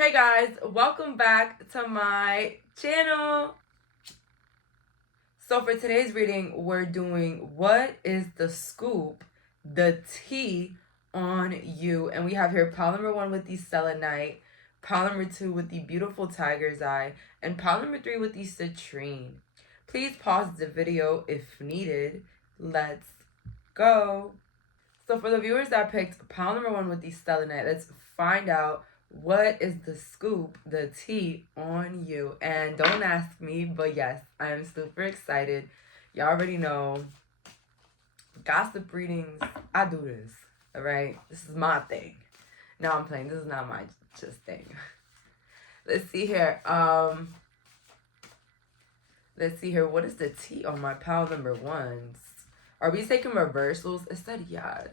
Hey guys, welcome back to my channel. So for today's reading, we're doing what is the scoop, the tea on you. And we have here pile number 1 with the selenite, pile number 2 with the beautiful tiger's eye, and pile number 3 with the citrine. Please pause the video if needed. Let's go. So for the viewers that picked pile number 1 with the selenite, let's find out what is the scoop, the tea on you. And don't ask me, but yes, I am super excited. Y'all already know, gossip readings, I do this, all right? This is my thing. No, I'm playing. This is not my just thing. Let's see here. Let's see here. What is the tea on my pile number 1s? Are we taking reversals? It said yes.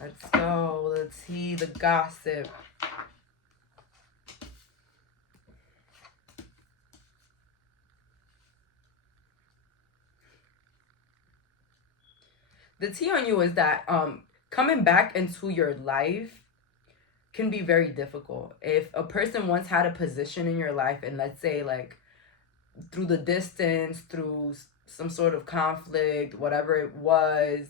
Let's go. The tea, the gossip. The tea on you is that coming back into your life can be very difficult. If a person once had a position in your life, and let's say like through the distance, through some sort of conflict, whatever it was,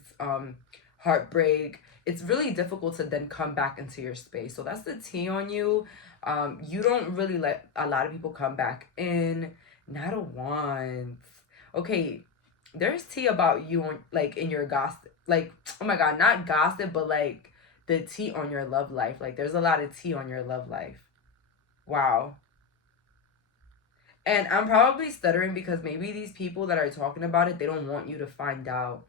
heartbreak, it's really difficult to then come back into your space. So that's the tea on you. You don't really let a lot of people come back in. Not a once. Okay, there's tea about you on, like, in your gossip. Like, oh my god, not gossip, but like the tea on your love life. Like, there's a lot of tea on your love life. Wow. And I'm probably stuttering because maybe these people that are talking about it, they don't want you to find out.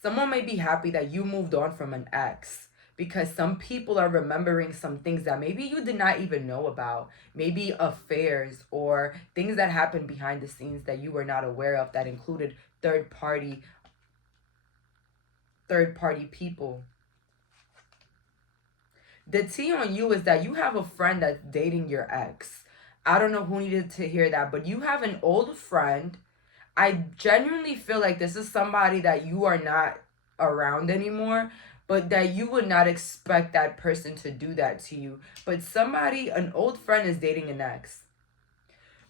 Someone may be happy that you moved on from an ex because some people are remembering some things that maybe you did not even know about. Maybe affairs or things that happened behind the scenes that you were not aware of that included third party people. The tea on you is that you have a friend that's dating your ex. I don't know who needed to hear that, but you have an old friend. I genuinely feel like this is somebody that you are not around anymore, but that you would not expect that person to do that to you. But somebody, an old friend, is dating an ex.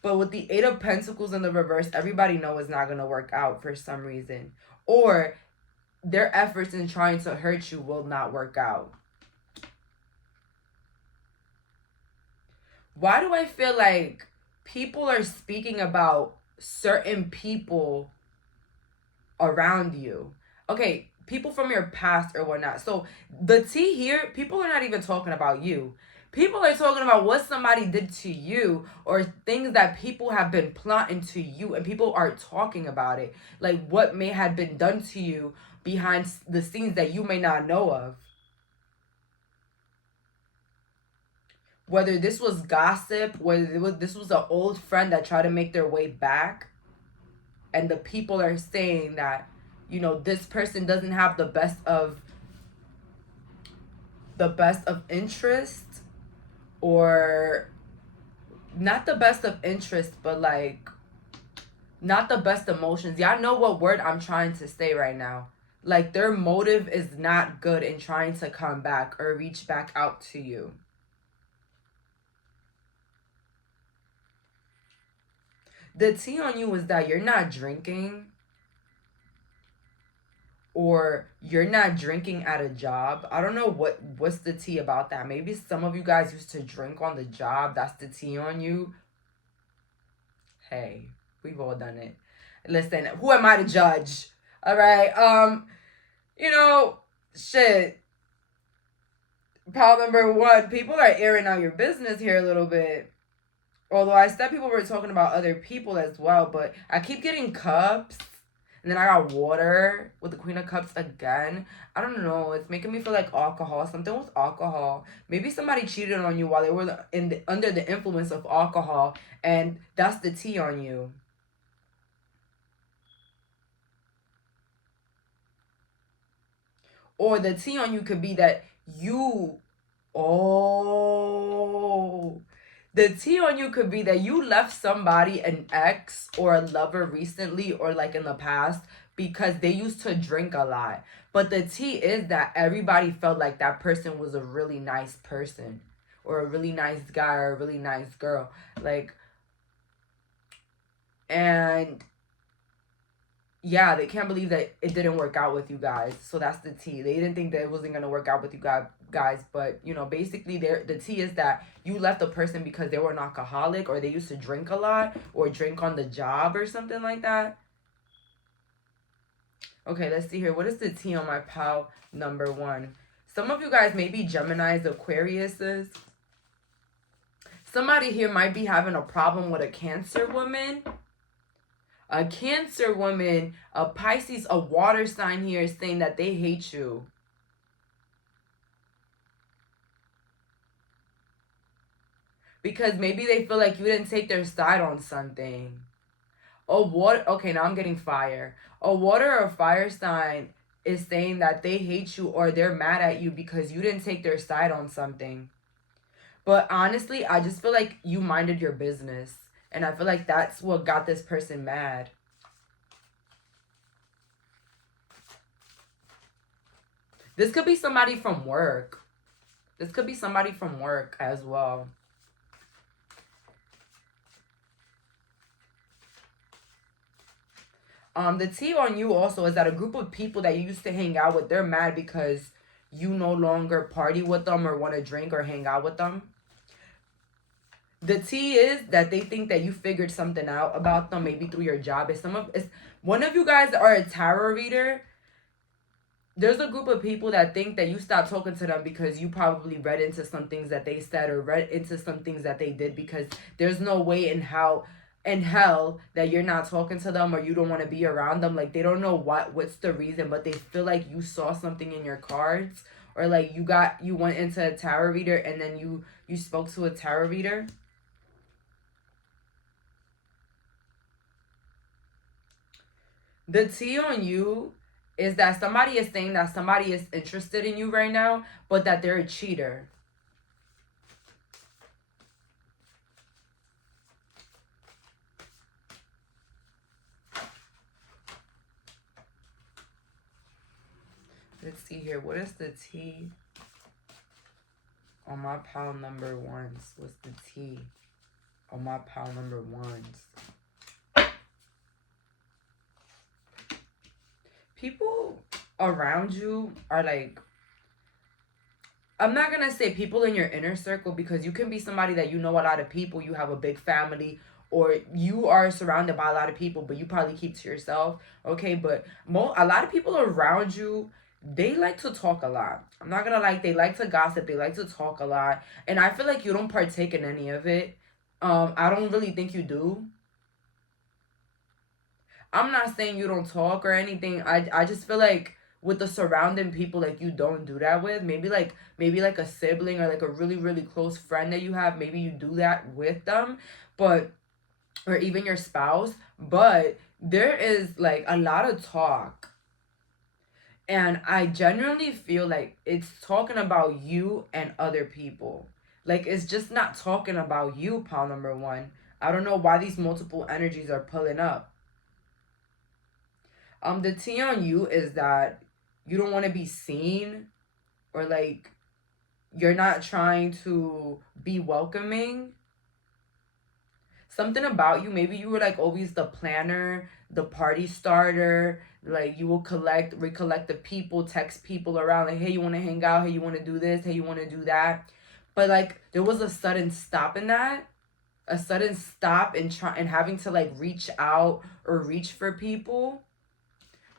But with the 8 of Pentacles in the reverse, everybody knows it's not going to work out for some reason. Or their efforts in trying to hurt you will not work out. Why do I feel like people are speaking about certain people around you? Okay, people from your past or whatnot. So the tea here, people are not even talking about you. People are talking about what somebody did to you or things that people have been plotting to you, and people are talking about it. Like what may have been done to you behind the scenes that you may not know of. Whether this was gossip, whether this was an old friend that tried to make their way back, and the people are saying that, you know, this person doesn't have the best of interest, or not the best of interest, but like not the best emotions. Y'all know what word I'm trying to say right now. Like their motive is not good in trying to come back or reach back out to you. The tea on you is that you're not drinking, or you're not drinking at a job. I don't know what's the tea about that. Maybe some of you guys used to drink on the job. That's the tea on you. Hey, we've all done it. Listen, who am I to judge? All right. You know, shit. Pile number 1, people are airing out your business here a little bit. Although I said people were talking about other people as well, but I keep getting cups. And then I got water with the Queen of Cups again. I don't know. It's making me feel like alcohol. Something with alcohol. Maybe somebody cheated on you while they were under the influence of alcohol. And that's the tea on you. Or the tea on you could be that you... Oh... The tea on you could be that you left somebody, an ex or a lover recently or like in the past, because they used to drink a lot. But the tea is that everybody felt like that person was a really nice person, or a really nice guy, or a really nice girl. Like, and yeah, they can't believe that it didn't work out with you guys. So that's the tea. They didn't think that it wasn't gonna work out with you guys. But you know, basically, the tea is that you left a person because they were an alcoholic, or they used to drink a lot, or drink on the job, or something like that. Okay, let's see here. What is the tea on my pal number 1? Some of you guys may be Geminis, Aquariuses. Somebody here might be having a problem with a Cancer woman. A Cancer woman, a Pisces, a water sign here is saying that they hate you. Because maybe they feel like you didn't take their side on something. Okay, now I'm getting fire. A water or fire sign is saying that they hate you, or they're mad at you because you didn't take their side on something. But honestly, I just feel like you minded your business. And I feel like that's what got this person mad. This could be somebody from work. This could be somebody from work as well. The tea on you also is that a group of people that you used to hang out with, they're mad because you no longer party with them or want to drink or hang out with them. The tea is that they think that you figured something out about them, maybe through your job. If one of you guys are a tarot reader, there's a group of people that think that you stopped talking to them because you probably read into some things that they said, or read into some things that they did, because there's no way in hell that you're not talking to them, or you don't want to be around them. Like, they don't know what's the reason, but they feel like you saw something in your cards, or like you went into a tarot reader and then you spoke to a tarot reader. The tea on you is that somebody is saying that somebody is interested in you right now, but that they're a cheater. Let's see here. What is the tea on my pile number 1s? What's the tea on my pile number 1s? People around you are like, I'm not going to say people in your inner circle, because you can be somebody that you know a lot of people, you have a big family, or you are surrounded by a lot of people, but you probably keep to yourself. Okay, but a lot of people around you, they like to talk a lot. I'm not gonna they like to gossip, they like to talk a lot, and I feel like you don't partake in any of it. I don't really think you do. I'm not saying you don't talk or anything. I just feel like with the surrounding people, like, you don't do that with. Maybe like a sibling, or like a really, really close friend that you have, maybe you do that with them, but, or even your spouse, but there is like a lot of talk. And I genuinely feel like it's talking about you and other people. Like, it's just not talking about you, pile number 1. I don't know why these multiple energies are pulling up. The tea on you is that you don't want to be seen, or like you're not trying to be welcoming. Something about you, maybe you were like always the planner, the party starter, like you will recollect the people, text people around, like, hey, you want to hang out, hey, you want to do this, hey, you want to do that. But like there was a sudden stop in that, a sudden stop in having to like reach out or reach for people.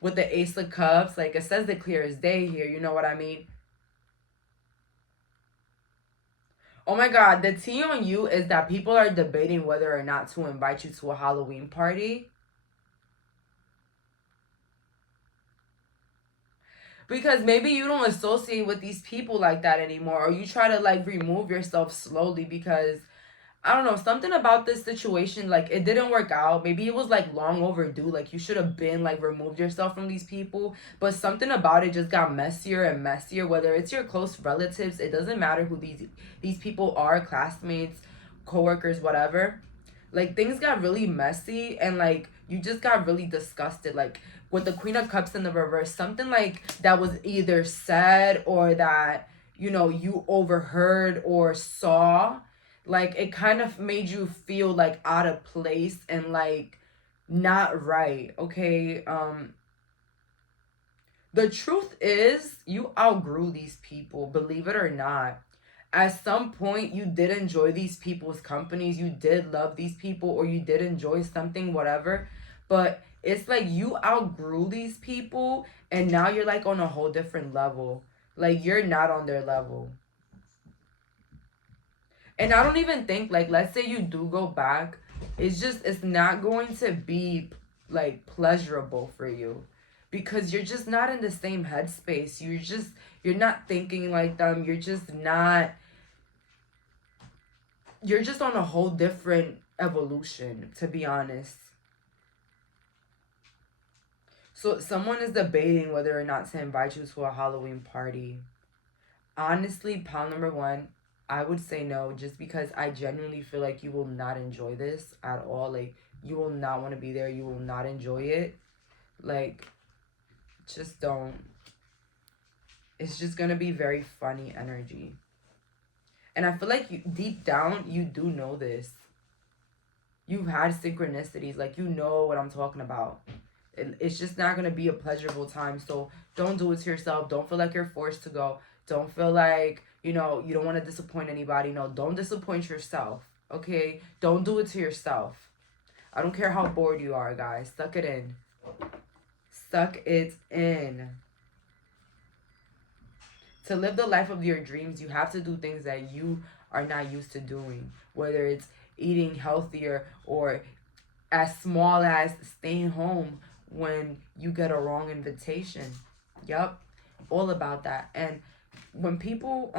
With the Ace of Cups, like it says the clear as day here, you know what I mean? Oh my God, the tea on you is that people are debating whether or not to invite you to a Halloween party. Because maybe you don't associate with these people like that anymore, or you try to like remove yourself slowly, because I don't know, something about this situation, like, it didn't work out. Maybe it was like long overdue. Like, you should have been like removed yourself from these people. But something about it just got messier and messier. Whether it's your close relatives, it doesn't matter who these people are, classmates, coworkers, whatever. Like, things got really messy, and like you just got really disgusted. Like, with the Queen of Cups in the reverse, something like that was either said or that, you know, you overheard or saw, like it kind of made you feel like out of place and like not right. Okay. The truth is you outgrew these people, believe it or not. At some point you did enjoy these people's companies, you did love these people, or you did enjoy something, whatever, but it's like you outgrew these people and now you're like on a whole different level. Like you're not on their level. And I don't even think, like, let's say you do go back, it's not going to be like pleasurable for you because you're just not in the same headspace. You're not thinking like them. You're just on a whole different evolution, to be honest. So someone is debating whether or not to invite you to a Halloween party. Honestly, pile number one, I would say no, just because I genuinely feel like you will not enjoy this at all. Like, you will not want to be there. You will not enjoy it. Like, just don't. It's just going to be very funny energy. And I feel like you, deep down, you do know this. You've had synchronicities. Like, you know what I'm talking about. It's just not going to be a pleasurable time. So don't do it to yourself. Don't feel like you're forced to go. Don't feel like, you know, you don't want to disappoint anybody. No, don't disappoint yourself. Okay? Don't do it to yourself. I don't care how bored you are, guys. Suck it in. Suck it in. To live the life of your dreams, you have to do things that you are not used to doing. Whether it's eating healthier or as small as staying home when you get a wrong invitation. Yup. All about that. And when people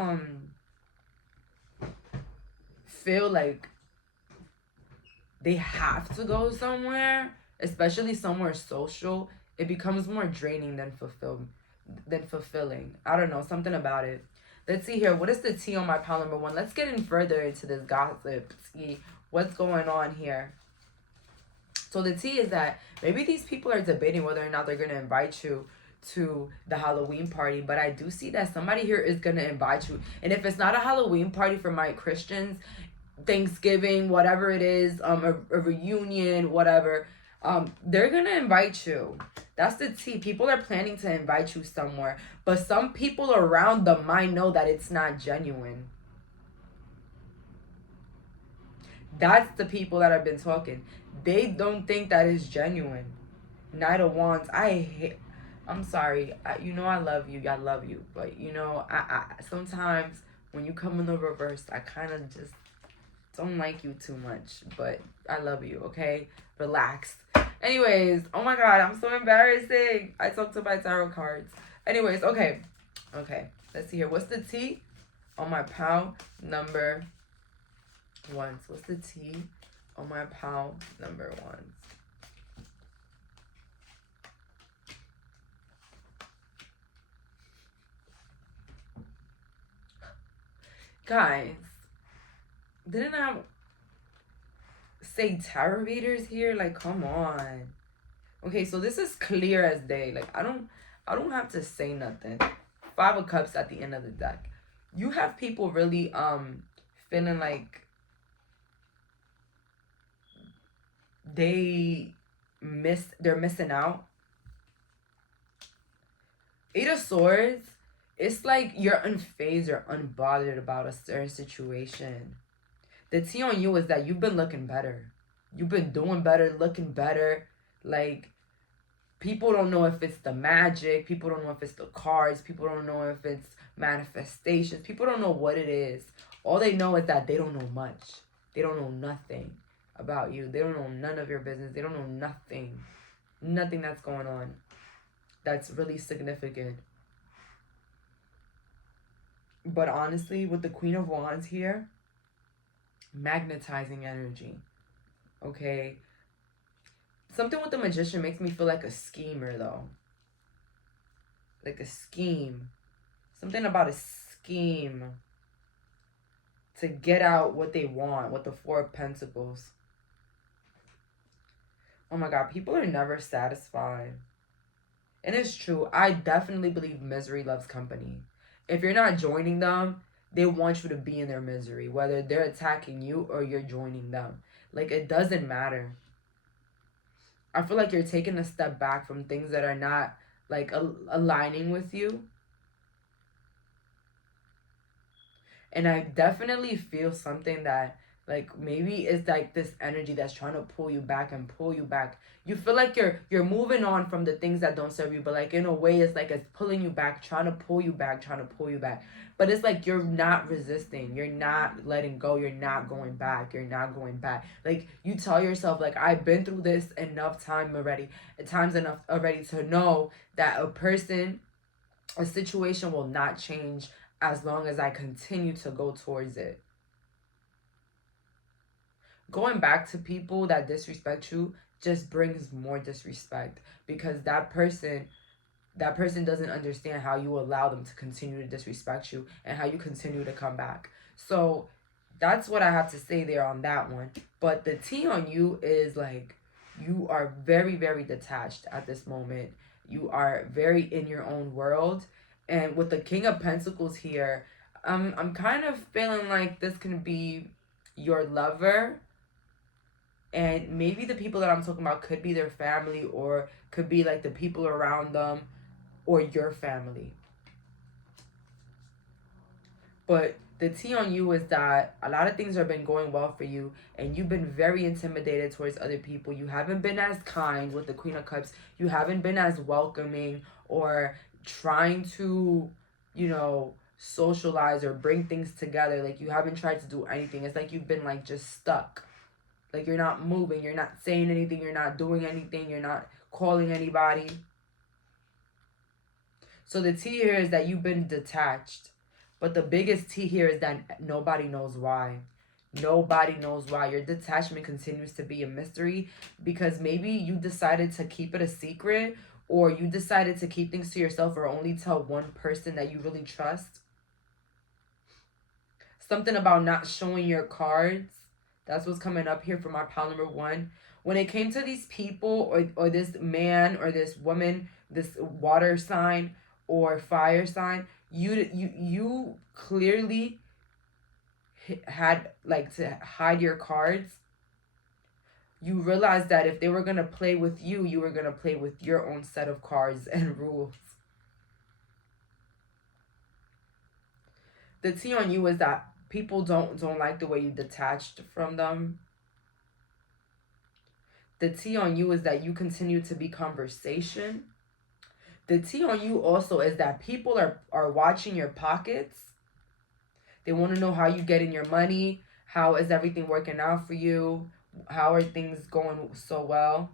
feel like they have to go somewhere, especially somewhere social, it becomes more draining than fulfilling. I don't know, something about it. Let's see here. What is the tea on my pile number one? Let's get in further into this gossip. See what's going on here. So the tea is that maybe these people are debating whether or not they're going to invite you to the Halloween party, but I do see that somebody here is going to invite you. And if it's not a Halloween party for my Christians, Thanksgiving, whatever it is, a reunion, whatever, they're going to invite you. That's the tea. People are planning to invite you somewhere, but some people around them might know that it's not genuine. That's the people that have been talking. They don't think that is genuine. Knight of Wands. I'm sorry. You know I love you. I love you. But, you know, I sometimes when you come in the reverse, I kind of just don't like you too much. But I love you, okay? Relax. Anyways, oh my God, I'm so embarrassing. I talked to my tarot cards. Anyways, okay. Okay, let's see here. What's the tea on my pile number one? So what's the tea on my pile number one? Guys, didn't I say tarot readers here? Like, come on. Okay, so this is clear as day. Like, I don't have to say nothing. 5 of Cups at the end of the deck. You have people really feeling like they're missing out. 8 of Swords, it's like you're unfazed or unbothered about a certain situation. The tea on you is that you've been looking better. You've been doing better, looking better. Like, people don't know if it's the magic. People don't know if it's the cards. People don't know if it's manifestations. People don't know what it is. All they know is that they don't know much. They don't know nothing about you. They don't know none of your business. They don't know nothing. Nothing that's going on that's really significant. But honestly, with the Queen of Wands here, magnetizing energy. Okay? Something with the Magician makes me feel like a schemer, though. Like a scheme. Something about a scheme to get out what they want with the 4 of Pentacles. Oh my God, people are never satisfied. And it's true. I definitely believe misery loves company. If you're not joining them, they want you to be in their misery, whether they're attacking you or you're joining them. Like, it doesn't matter. I feel like you're taking a step back from things that are not like aligning with you. And I definitely feel something that like maybe it's like this energy that's trying to pull you back and pull you back. You feel like you're moving on from the things that don't serve you, but like in a way it's like it's pulling you back, trying to pull you back, trying to pull you back. But it's like you're not resisting, you're not letting go, you're not going back, you're not going back. Like you tell yourself, like, I've been through this enough times enough already to know that a situation will not change as long as I continue to go towards it. Going back to people that disrespect you just brings more disrespect, because that person doesn't understand how you allow them to continue to disrespect you and how you continue to come back. So that's what I have to say there on that one. But the T on you is like, you are very, very detached at this moment. You are very in your own world. And with the King of Pentacles here, I'm kind of feeling like this can be your lover, and maybe the people that I'm talking about could be their family, or could be like the people around them, or your family. But the T on you is that a lot of things have been going well for you, and you've been very intimidated towards other people. You haven't been as kind with the Queen of Cups. You haven't been as welcoming or trying to, socialize or bring things together. Like, you haven't tried to do anything. It's like you've been like just stuck. Like, you're not moving, you're not saying anything, you're not doing anything, you're not calling anybody. So the T here is that you've been detached. But the biggest T here is that nobody knows why. Nobody knows why. Your detachment continues to be a mystery, because maybe you decided to keep it a secret, or you decided to keep things to yourself, or only tell one person that you really trust. Something about not showing your cards. That's what's coming up here for my pile number 1. When it came to these people, or this man or this woman, this water sign or fire sign, you clearly had like to hide your cards. You realized that if they were going to play with you, you were going to play with your own set of cards and rules. The T on you is that people don't like the way you detached from them. The T on you is that you continue to be conversation. The T on you also is that people are watching your pockets. They want to know how you getting your money. How is everything working out for you? How are things going so well?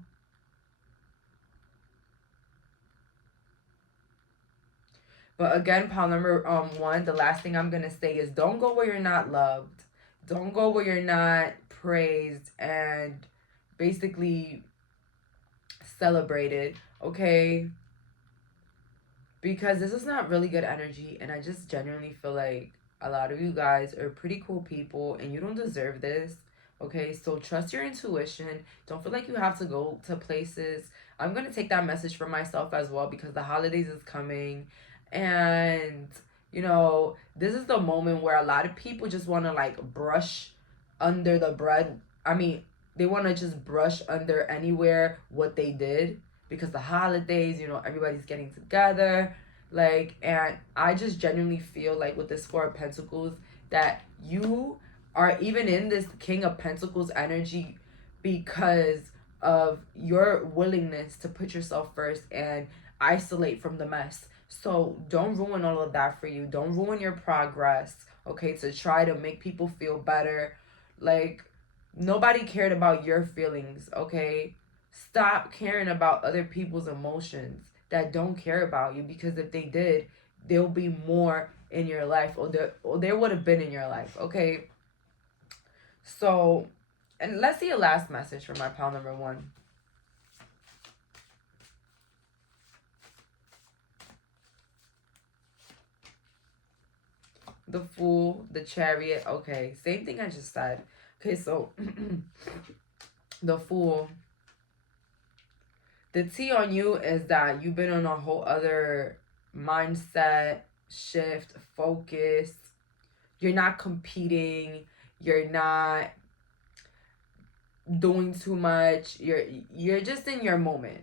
But again, pile number 1, the last thing I'm going to say is, don't go where you're not loved. Don't go where you're not praised and basically celebrated, okay? Because this is not really good energy, and I just genuinely feel like a lot of you guys are pretty cool people, and you don't deserve this, okay? So trust your intuition. Don't feel like you have to go to places. I'm going to take that message for myself as well, because the holidays is coming, and this is the moment where a lot of people just want to like brush under the bread. I mean, they want to just brush under anywhere what they did, because the holidays, everybody's getting together. Like, and I just genuinely feel like with this 4 of Pentacles that you are even in this King of Pentacles energy because of your willingness to put yourself first and isolate from the mess. So don't ruin all of that for you. Don't ruin your progress, okay, to try to make people feel better. Like, nobody cared about your feelings, okay? Stop caring about other people's emotions that don't care about you, because if they did, there'll be more in your life, or there would have been in your life, okay? So, and let's see a last message for my pile number 1. The Fool, the Chariot. Okay, same thing I just said. Okay, so the Fool. The T on you is that you've been on a whole other mindset, shift, focus. You're not competing. You're not doing too much. You're just in your moment.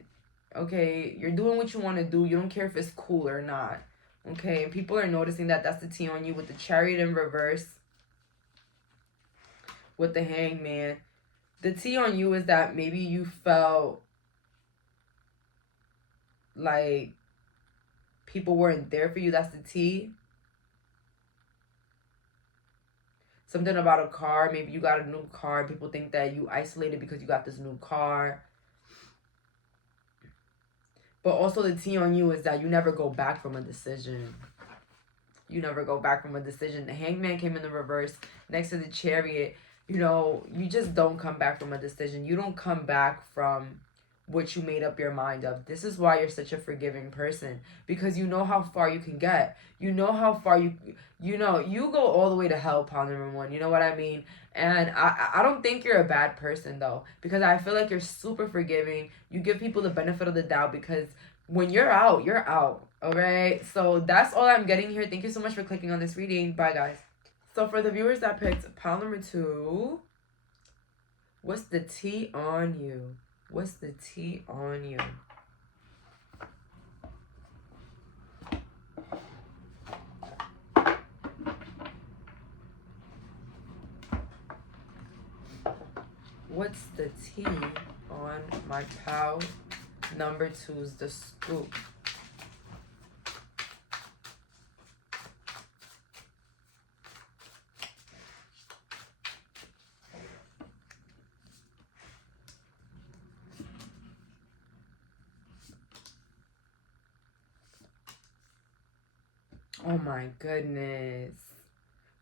Okay? You're doing what you want to do. You don't care if it's cool or not. Okay? And people are noticing that. That's the T on you with the Chariot in reverse. With the Hangman. The T on you is that maybe you felt like people weren't there for you. That's the T. Something about a car. Maybe you got a new car. People think that you isolated because you got this new car. But also the T on you is that you never go back from a decision. You never go back from a decision. The Hangman came in the reverse next to the Chariot. You know, you just don't come back from a decision. You don't come back from what you made up your mind of. This is why you're such a forgiving person, because you know how far you can get. You know how far you go all the way to hell, Paul number one. You know what I mean? And I don't think you're a bad person though, because I feel like you're super forgiving. You give people the benefit of the doubt, because when you're out, you're out. All right. So that's all I'm getting here. Thank you so much for clicking on this reading. Bye guys. So for the viewers that picked pile number 2, what's the T on you? What's the T on you? What's the T on my pile number 2's the scoop? Oh my goodness.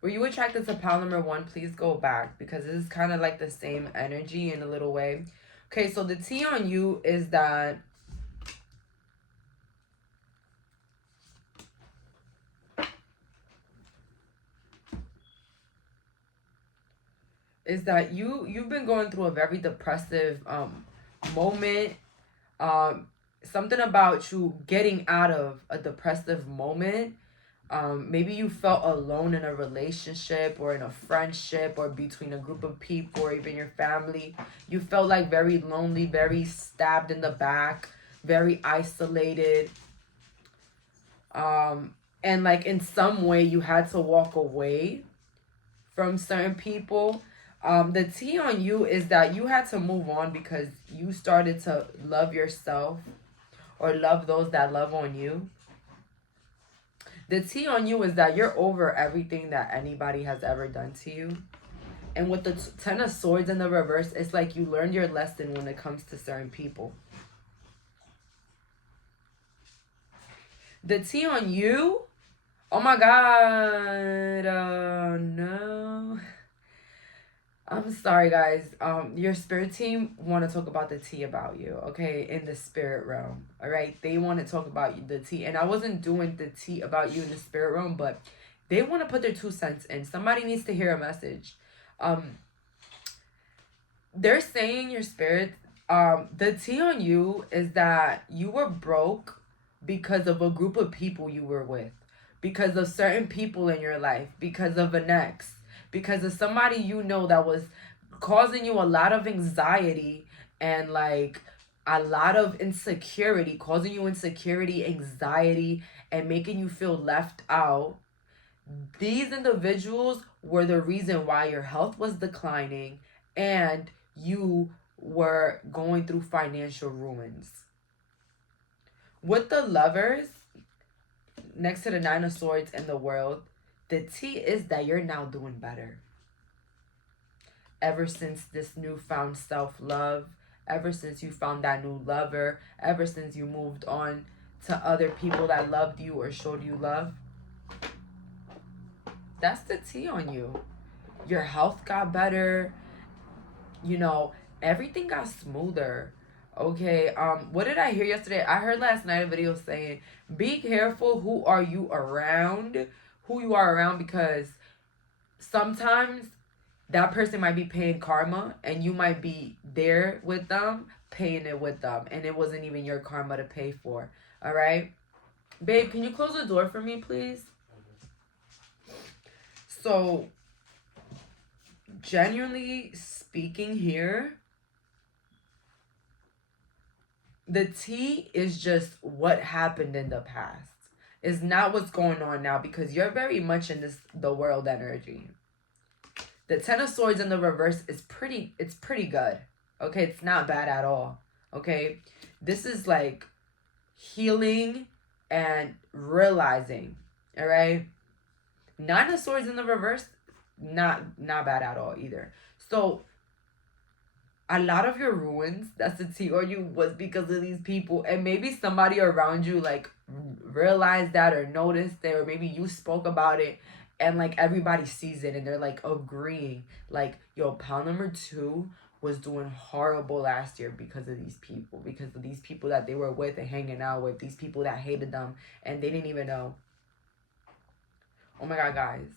Were you attracted to pile number 1? Please go back, because this is kind of like the same energy in a little way. Okay, so the T on you is that you've been going through a very depressive moment. Something about you getting out of a depressive moment. Maybe you felt alone in a relationship or in a friendship or between a group of people or even your family. You felt like very lonely, very stabbed in the back, very isolated. And like in some way you had to walk away from certain people. The T on you is that you had to move on because you started to love yourself or love those that love on you. The T on you is that you're over everything that anybody has ever done to you. And with the 10 of Swords in the reverse, it's like you learned your lesson when it comes to certain people. The T on you, oh my God, no. I'm sorry, guys. Your spirit team want to talk about the tea about you, okay, in the spirit realm, all right? They want to talk about the tea, and I wasn't doing the tea about you in the spirit realm, but they want to put their 2 cents in. Somebody needs to hear a message. They're saying, your spirit, the tea on you is that you were broke because of a group of people you were with, because of certain people in your life, because of an ex, because of somebody you know that was causing you a lot of anxiety and like a lot of insecurity, causing you insecurity, anxiety, and making you feel left out. These individuals were the reason why your health was declining and you were going through financial ruins. With the Lovers, next to the 9 of Swords in the World, the T is that you're now doing better. Ever since this newfound self-love, ever since you found that new lover, ever since you moved on to other people that loved you or showed you love, that's the T on you. Your health got better. You know, everything got smoother. Okay, what did I hear yesterday? I heard last night a video saying, be careful who are you around, because sometimes that person might be paying karma and you might be there with them, paying it with them, and it wasn't even your karma to pay for. All right, babe, can you close the door for me, please? So, genuinely speaking here, the tea is just what happened in the past. It's not what's going on now, because you're very much in the world energy. The Ten of Swords in the reverse is pretty good. Okay, it's not bad at all. Okay, this is like healing and realizing. All right, Nine of Swords in the reverse, not bad at all either. So a lot of your ruins that's the tea on you was because of these people, and maybe somebody around you like realized that or noticed it, or maybe you spoke about it, and like everybody sees it and they're like agreeing like, yo, pal number 2 was doing horrible last year because of these people that they were with and hanging out with, these people that hated them and they didn't even know. Oh my god, guys,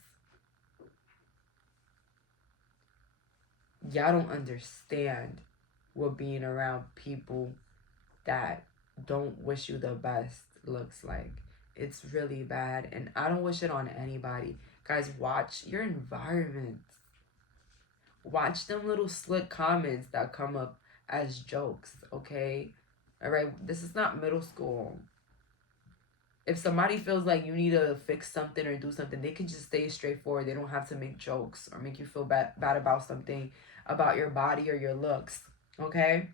y'all don't understand what being around people that don't wish you the best looks like. It's really bad, and I don't wish it on anybody. Guys, watch your environment. Watch them little slick comments that come up as jokes, okay? All right, this is not middle school. If somebody feels like you need to fix something or do something, they can just stay straightforward. They don't have to make jokes or make you feel bad about something, about your body or your looks, okay?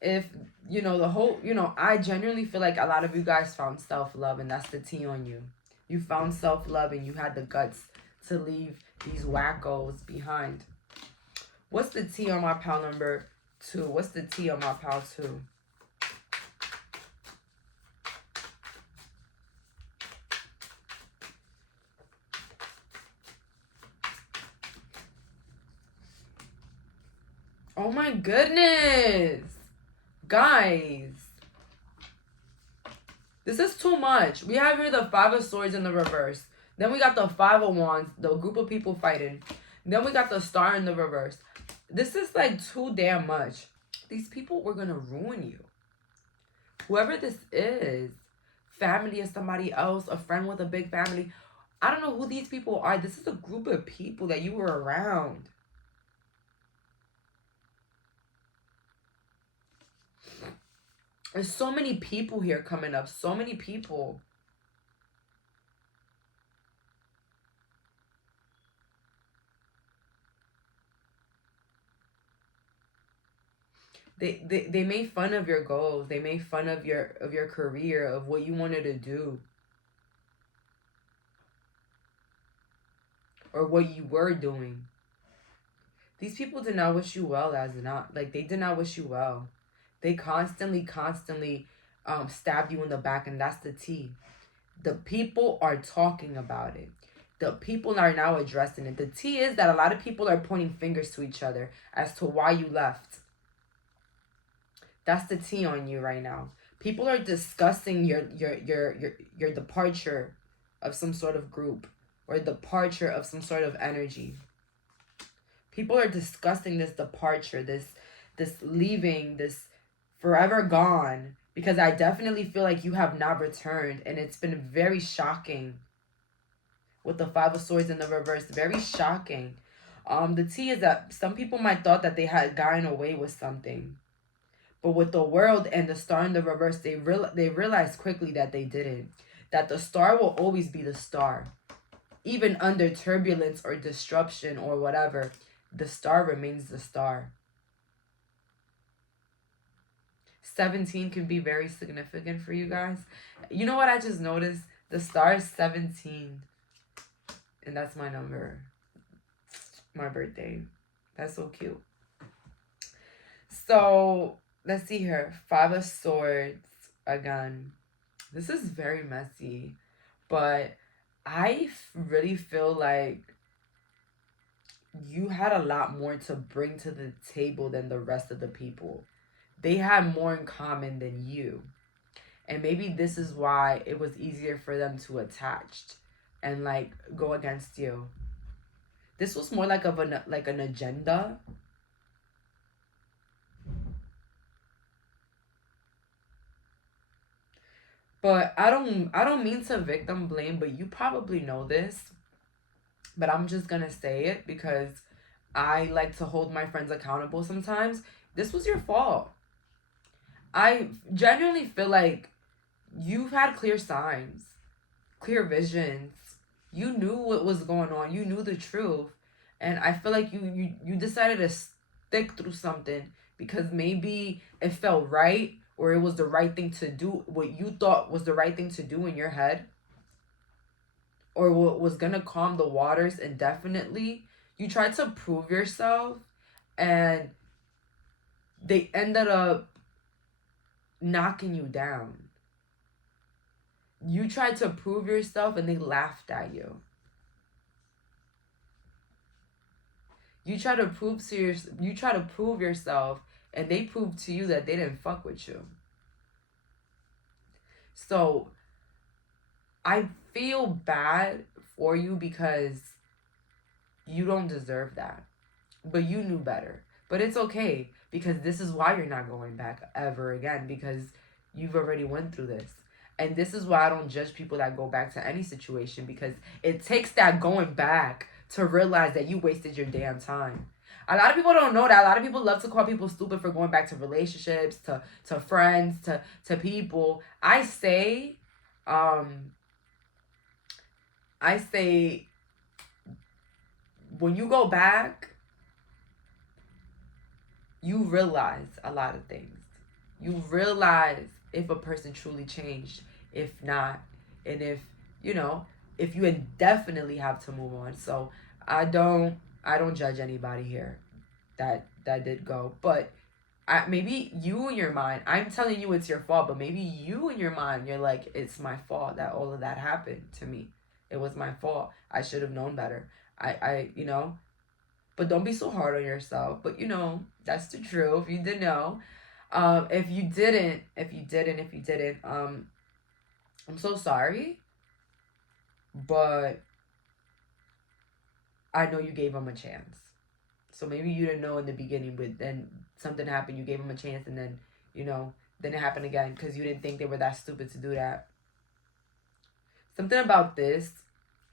If, I genuinely feel like a lot of you guys found self-love, and that's the tea on you. You found self-love and you had the guts to leave these wackos behind. What's the tea on my pal number 2? What's the tea on my pal 2? Oh my goodness. Guys, this is too much. We have here the Five of Swords in the reverse. Then we got the Five of Wands, the group of people fighting. Then we got the Star in the reverse. This is like too damn much. These people were going to ruin you. Whoever this is, family of somebody else, a friend with a big family. I don't know who these people are. This is a group of people that you were around. There's so many people here coming up. So many people. They made fun of your goals. They made fun of your career, of what you wanted to do. Or what you were doing. These people did not wish you well, they did not wish you well. They constantly stab you in the back, and that's the tea. The people are talking about it. The people are now addressing it. The tea is that a lot of people are pointing fingers to each other as to why you left. That's the tea on you right now. People are discussing your departure of some sort of group, or departure of some sort of energy. People are discussing this departure, this leaving, this forever gone, because I definitely feel like you have not returned, and it's been very shocking with the Five of Swords in the reverse. Very shocking. The tea is that some people might thought that they had gotten away with something, but with the World and the Star in the reverse, they realized quickly that they didn't. That the Star will always be the Star, even under turbulence or disruption or whatever. The Star remains the Star. 17 can be very significant for you guys. You know what I just noticed? The Star is 17. And that's my number. My birthday. That's so cute. So, let's see here. Five of Swords. Again. This is very messy. But I really feel like you had a lot more to bring to the table than the rest of the people. They had more in common than you. And maybe this is why it was easier for them to attach and like go against you. This was more like an agenda. But I don't mean to victim blame, but you probably know this. But I'm just gonna say it because I like to hold my friends accountable sometimes. This was your fault. I genuinely feel like you've had clear signs, clear visions. You knew what was going on. You knew the truth. And I feel like you decided to stick through something because maybe it felt right, or it was the right thing to do, what you thought was the right thing to do in your head, or what was gonna calm the waters indefinitely. You tried to prove yourself, and they ended up knocking you down. You tried to prove yourself, and they laughed at you. You try to prove yourself, and they proved to you that they didn't fuck with you. So I feel bad for you because you don't deserve that. But you knew better. But it's okay, because this is why you're not going back ever again, because you've already went through this. And this is why I don't judge people that go back to any situation, because it takes that going back to realize that you wasted your damn time. A lot of people don't know that. A lot of people love to call people stupid for going back to relationships, to friends, to people. I say when you go back, you realize a lot of things. You realize if a person truly changed, if not, and if you indefinitely have to move on. So I don't judge anybody here that did go. But maybe you in your mind, I'm telling you it's your fault, but maybe you in your mind, you're like, it's my fault that all of that happened to me. It was my fault. I should have known better. But don't be so hard on yourself. But that's the truth. You did know. If you didn't, I'm so sorry. But I know you gave him a chance. So maybe you didn't know in the beginning, but then something happened. You gave him a chance, and then, then it happened again because you didn't think they were that stupid to do that. Something about this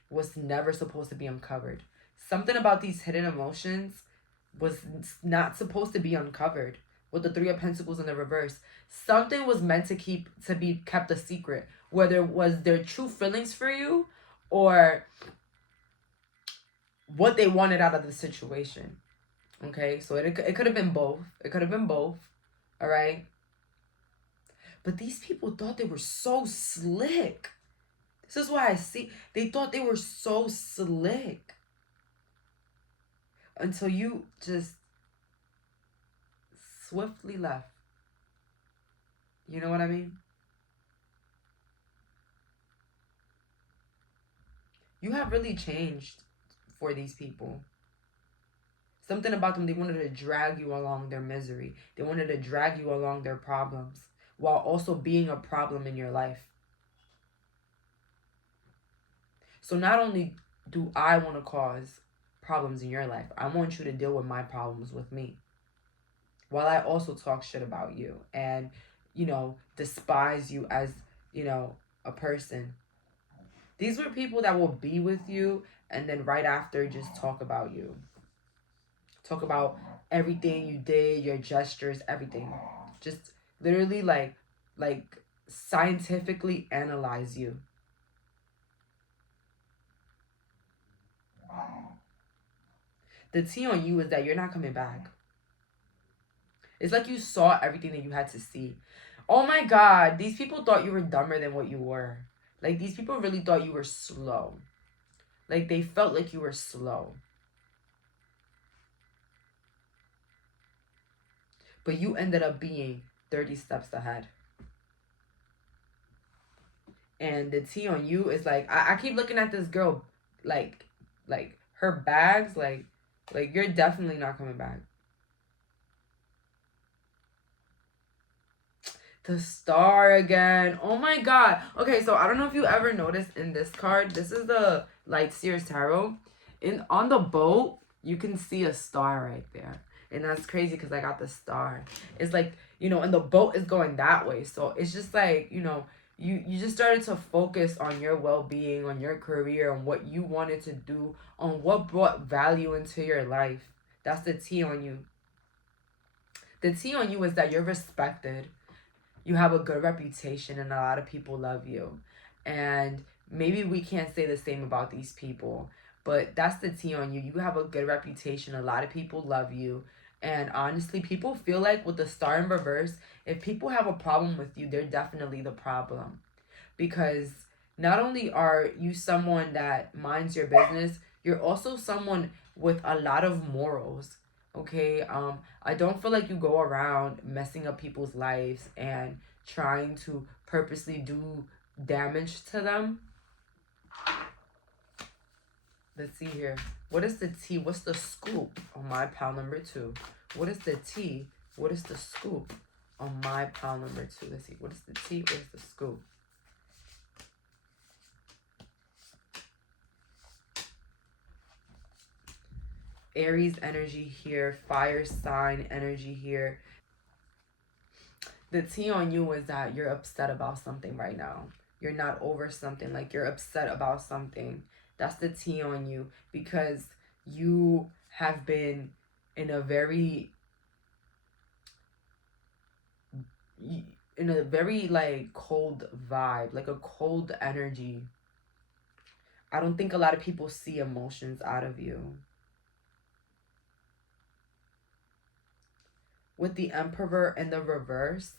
was never supposed to be uncovered. Something about these hidden emotions was not supposed to be uncovered. With the Three of Pentacles in the reverse, something was meant to be kept a secret. Whether it was their true feelings for you, or what they wanted out of the situation. Okay, so it could have been both. It could have been both. All right. But these people thought they were so slick. This is why they thought they were so slick. Until you just swiftly left. You know what I mean? You have really changed for these people. Something about them, they wanted to drag you along their misery. They wanted to drag you along their problems, while also being a problem in your life. So not only do I want to cause problems in your life, I want you to deal with my problems with me, while I also talk shit about you and, despise you as, a person. These were people that will be with you and then right after just talk about you. Talk about everything you did, your gestures, everything. Just literally like scientifically analyze you. The tea on you is that you're not coming back. It's like you saw everything that you had to see. Oh my God, these people thought you were dumber than what you were. Like, these people really thought you were slow. Like, they felt like you were slow. But you ended up being 30 steps ahead. And the tea on you is like, I keep looking at this girl, like her bags, like you're definitely not coming back. The Star again. Oh my god. Okay, so I don't know if you ever noticed in this card. This is the Light Seers Tarot. On the boat, you can see a star right there. And that's crazy because I got the star. It's like, you know, and the boat is going that way. So it's just like, you know, you just started to focus on your well-being, on your career, on what you wanted to do, on what brought value into your life. That's the T on you. The T on you is that you're respected. You have a good reputation and a lot of people love you. And maybe we can't say the same about these people, but that's the T on you. You have a good reputation. A lot of people love you. And honestly, people feel like with the Star in reverse, if people have a problem with you, they're definitely the problem. Because not only are you someone that minds your business, you're also someone with a lot of morals. Okay, I don't feel like you go around messing up people's lives and trying to purposely do damage to them. Let's see here. What is the T? What's the scoop on my pile number 2? What is the T? What is the scoop on my pile number 2? Let's see. What is the T? What is the scoop? Aries energy here. Fire sign energy here. The T on you is that you're upset about something right now. You're not over something. Like you're upset about something. That's the T on you, because you have been in a very like cold vibe, like a cold energy. I don't think a lot of people see emotions out of you. With the Emperor in the reverse,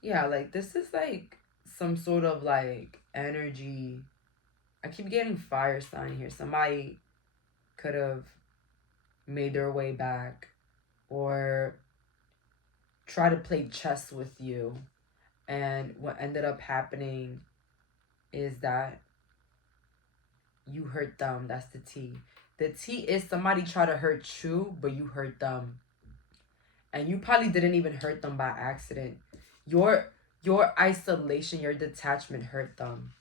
yeah, like this is like some sort of like energy. I keep getting fire sign here. Somebody could have made their way back or try to play chess with you. And what ended up happening is that you hurt them. That's the T. The T is somebody try to hurt you, but you hurt them. And you probably didn't even hurt them by accident. Your isolation, your detachment hurt them.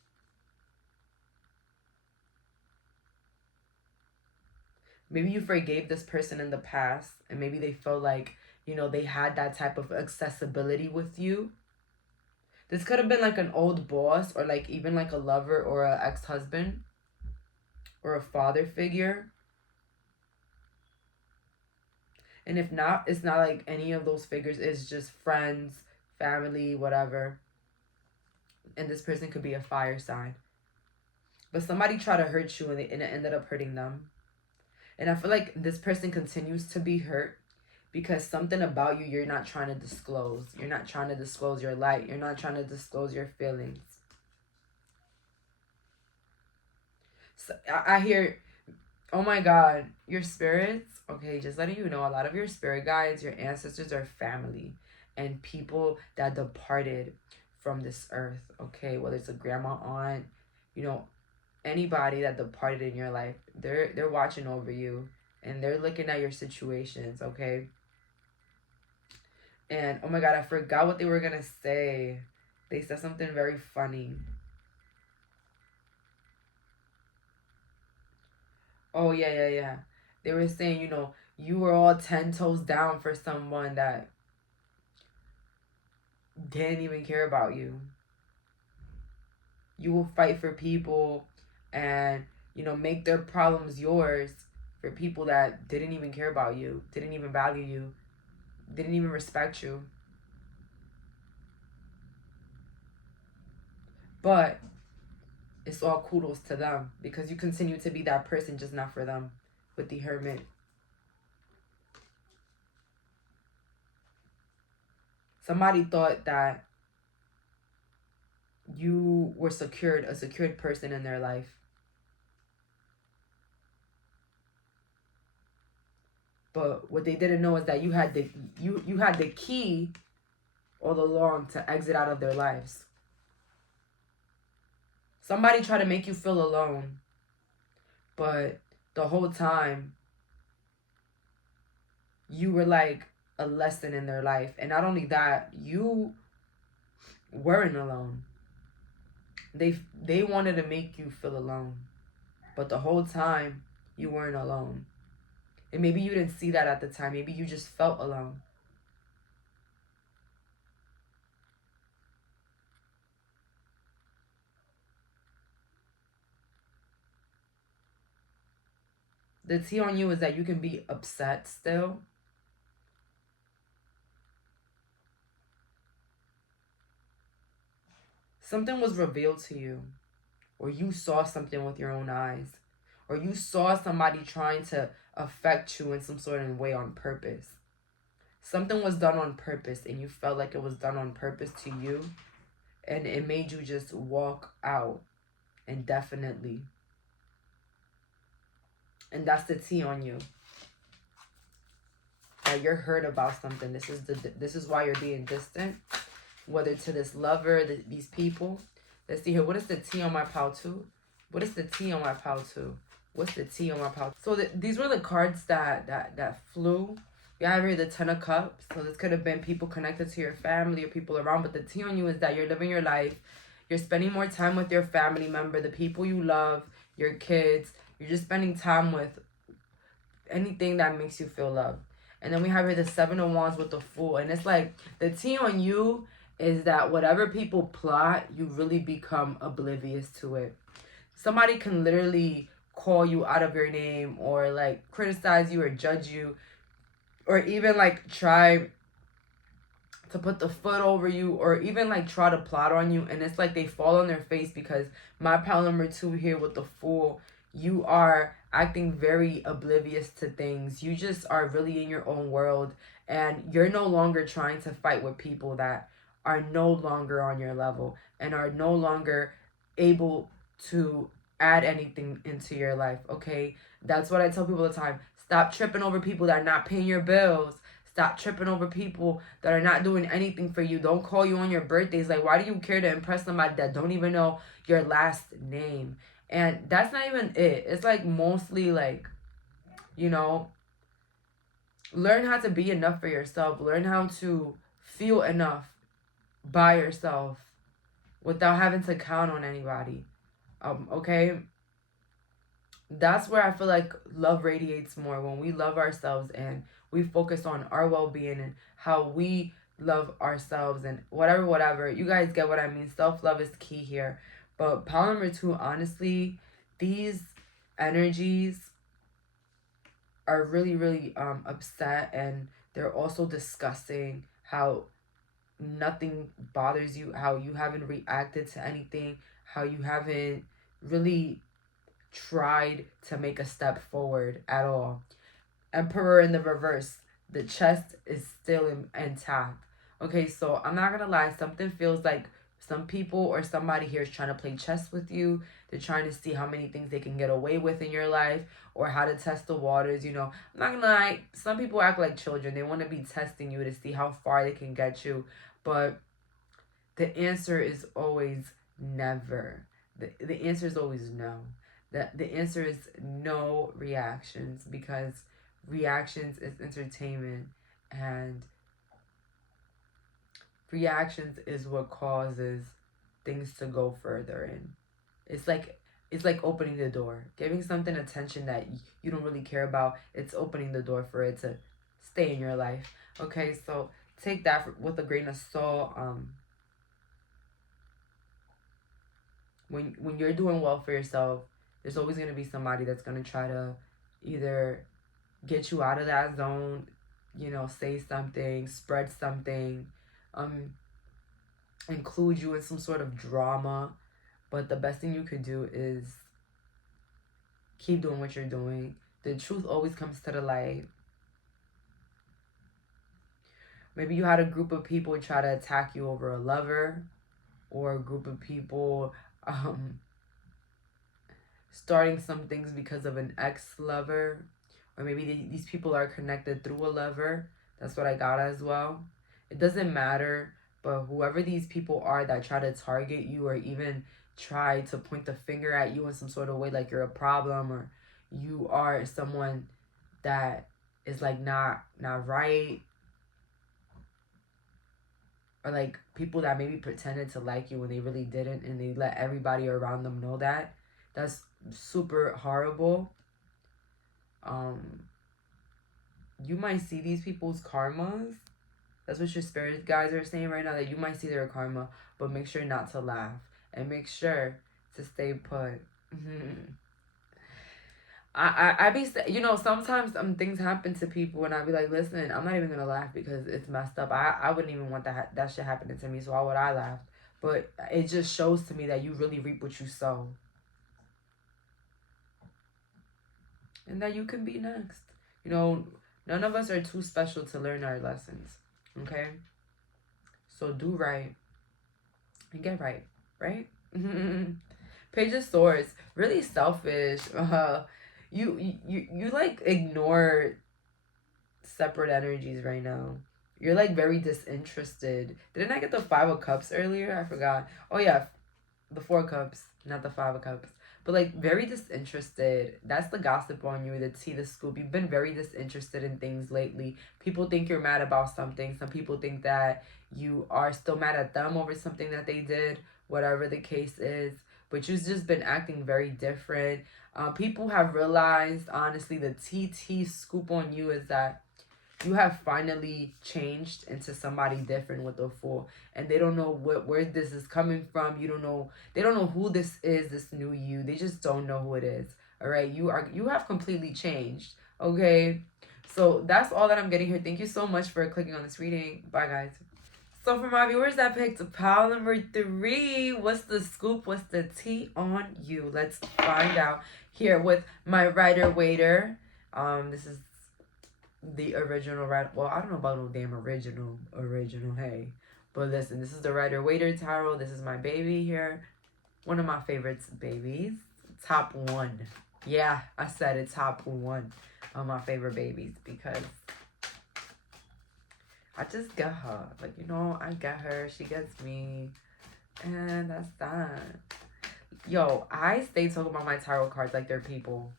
Maybe you forgave this person in the past, and maybe they felt like, you know, they had that type of accessibility with you. This could have been like an old boss, or like even like a lover or an ex-husband or a father figure. And if not, it's not like any of those figures. It's just friends, family, whatever. And this person could be a fire sign. But somebody tried to hurt you and it ended up hurting them. And I feel like this person continues to be hurt because something about you you're not trying to disclose. You're not trying to disclose your light. You're not trying to disclose your feelings. So I hear, oh my God, your spirits. Okay, just letting you know, a lot of your spirit guides, your ancestors are family and people that departed from this earth. Okay, whether it's a grandma, aunt, you know, anybody that departed in your life, they're watching over you and they're looking at your situations. Okay. And oh my God, I forgot what they were gonna say. They said something very funny. Oh yeah. They were saying, you know, you were all 10 toes down for someone that didn't even care about you. You will fight for people and, you know, make their problems yours for people that didn't even care about you, didn't even value you, didn't even respect you. But it's all kudos to them because you continue to be that person, just not for them. With the Hermit. Somebody thought that you were a secured person in their life. But what they didn't know is that you had the key all along to exit out of their lives. Somebody tried to make you feel alone, but the whole time you were like a lesson in their life. And not only that, you weren't alone. They wanted to make you feel alone, but the whole time you weren't alone. And maybe you didn't see that at the time. Maybe you just felt alone. The tea on you is that you can be upset still. Something was revealed to you, or you saw something with your own eyes, or you saw somebody trying to affect you in some sort of way on purpose. Something was done on purpose, and you felt like it was done on purpose to you, and it made you just walk out indefinitely. And that's the tea on you. That you're hurt about something. This is why you're being distant, whether to this lover, these people. Let's see here. What is the tea on my pile too? What is the tea on my pile too? What's the tea on my pile? So these were the cards that flew. You have here the Ten of Cups. So this could have been people connected to your family or people around. But the tea on you is that you're living your life. You're spending more time with your family member, the people you love, your kids. You're just spending time with anything that makes you feel loved. And then we have here the Seven of Wands with the Fool. And it's like the tea on you is that whatever people plot, you really become oblivious to it. Somebody can literally call you out of your name or like criticize you or judge you or even like try to put the foot over you or even like try to plot on you, and it's like they fall on their face because my pile number 2 here with the Fool, you are acting very oblivious to things. You just are really in your own world, and you're no longer trying to fight with people that are no longer on your level and are no longer able to add anything into your life. Okay, that's what I tell people all the time. Stop tripping over people that are not paying your bills. Stop tripping over people that are not doing anything for you. Don't call you on your birthdays. Like, why do you care to impress somebody that don't even know your last name? And that's not even it. It's like mostly like, you know, learn how to be enough for yourself. Learn how to feel enough by yourself without having to count on anybody. Okay? That's where I feel like love radiates more, when we love ourselves and we focus on our well-being and how we love ourselves and whatever. You guys get what I mean. Self-love is key here. But pile number 2, honestly, these energies are really upset, and they're also discussing how nothing bothers you, how you haven't reacted to anything, how you haven't really tried to make a step forward at all. Emperor in the reverse. The chest is still intact. Okay, so I'm not gonna lie. Something feels like some people or somebody here is trying to play chess with you. They're trying to see how many things they can get away with in your life or how to test the waters. You know, I'm not gonna lie. Some people act like children. They want to be testing you to see how far they can get you. But the answer is always never. The answer is always no. The answer is no reactions, because reactions is entertainment, and reactions is what causes things to go further in. It's like opening the door, giving something attention that you don't really care about. It's opening the door for it to stay in your life. Okay, so take that with a grain of salt. When you're doing well for yourself, there's always going to be somebody that's going to try to either get you out of that zone, you know, say something, spread something, include you in some sort of drama. But the best thing you could do is keep doing what you're doing. The truth always comes to the light. Maybe you had a group of people try to attack you over a lover, or a group of people starting some things because of an ex-lover, or maybe these people are connected through a lover. That's what I got as well. It doesn't matter, but whoever these people are that try to target you or even try to point the finger at you in some sort of way, like you're a problem or you are someone that is like not right, or like people that maybe pretended to like you when they really didn't, and they let everybody around them know that. That's super horrible. You might see these people's karmas. That's what your spirit guys are saying right now, that you might see their karma, but make sure not to laugh and make sure to stay put. I be, you know, sometimes things happen to people and I be like, listen, I'm not even gonna laugh because it's messed up. I wouldn't even want that shit happening to me, so why would I laugh? But it just shows to me that you really reap what you sow, and that you can be next. You know, none of us are too special to learn our lessons. Okay, so do right and get right, right? Page of Swords, really selfish. You like ignore separate energies right now. You're like very disinterested. Didn't I get the Five of Cups earlier? I forgot. Oh yeah, the Four of Cups, not the Five of Cups. But like very disinterested. That's the gossip on you, the tea, the scoop. You've been very disinterested in things lately. People think you're mad about something. Some people think that you are still mad at them over something that they did, whatever the case is. But you've just been acting very different. People have realized, honestly, the TT scoop on you is that you have finally changed into somebody different with the Fool, and they don't know where this is coming from. You don't know, they don't know who this is, this new you. They just don't know who it is. All right, you have completely changed. Okay, so that's all that I'm getting here. Thank you so much for clicking on this reading. Bye guys. So for my viewers that picked pile number 3, what's the scoop? What's the tea on you? Let's find out here with my Rider-Waiter. This is the original Rider. Well, I don't know about no damn original, hey. But listen, this is the Rider-Waiter tarot. This is my baby here. One of my favorites babies. Top 1. Yeah, I said it, top 1 of my favorite babies, because I just get her. Like, you know, I get her. She gets me. And that's that. Yo, I stay talking about my tarot cards like they're people.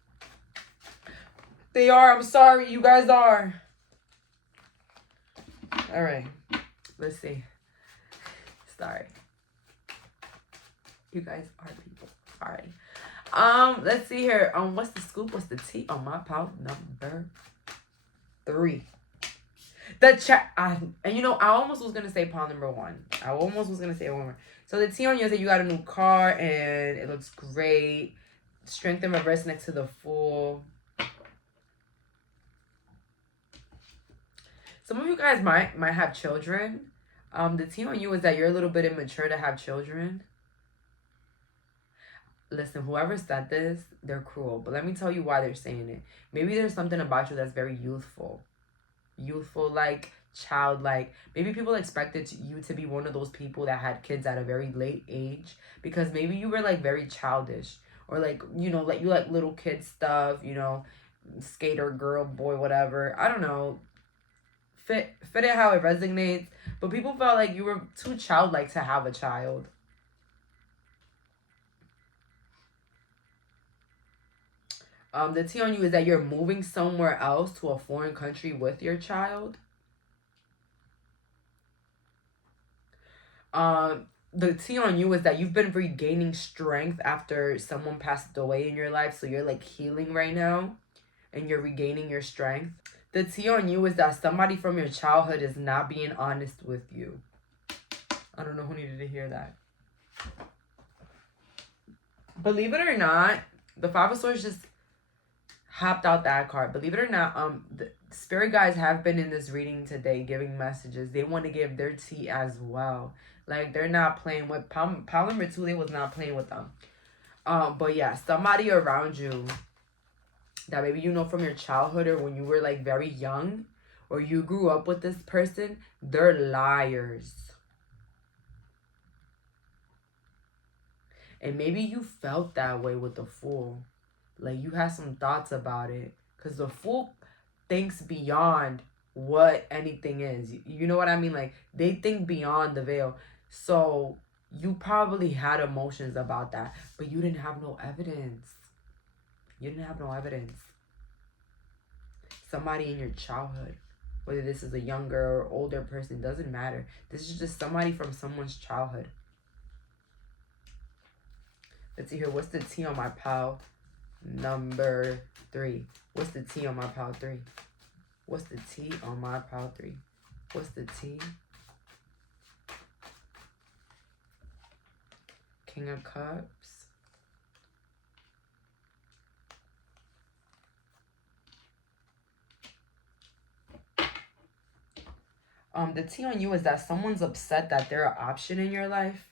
They are. I'm sorry. You guys are. All right. Let's see. Sorry. You guys are people. Sorry. Let's see here. What's the scoop? What's the tea on my pile number 3? The chat. And you know, I almost was gonna say pile number 1. I almost was gonna say one more. So the tea on you is that you got a new car and it looks great. Strength in reverse next to the Fool. Some of you guys might have children. The tea on you is that you're a little bit immature to have children. Listen, whoever said this, they're cruel. But let me tell you why they're saying it. Maybe there's something about you that's very youthful. Youthful, like childlike. Maybe people expected you to be one of those people that had kids at a very late age, because maybe you were like very childish, or like, you know, like you like little kid stuff, you know, skater, girl, boy, whatever. I don't know. Fit it how it resonates. But people felt like you were too childlike to have a child. The tea on you is that you're moving somewhere else to a foreign country with your child. The tea on you is that you've been regaining strength after someone passed away in your life. So you're like healing right now and you're regaining your strength. The tea on you is that somebody from your childhood is not being honest with you. I don't know who needed to hear that. Believe it or not, the Five of Swords just hopped out that card. Believe it or not, the spirit guides have been in this reading today giving messages. They want to give their tea as well. Like, they're not playing with pile number 2. They was not playing with them. But yeah, somebody around you that maybe you know from your childhood, or when you were like very young, or you grew up with this person, they're liars. And maybe you felt that way with the Fool. Like, you had some thoughts about it. Because the Fool thinks beyond what anything is. You know what I mean? Like, they think beyond the veil. So, you probably had emotions about that. But you didn't have no evidence. You didn't have no evidence. somebody in your childhood. Whether this is a younger or older person, doesn't matter. This is just somebody from someone's childhood. Let's see here. What's the T on my pile number 3? What's the T on my pile 3? What's the T on my pile 3? What's the T? King of Cups. The T on you is that someone's upset that they're an option in your life,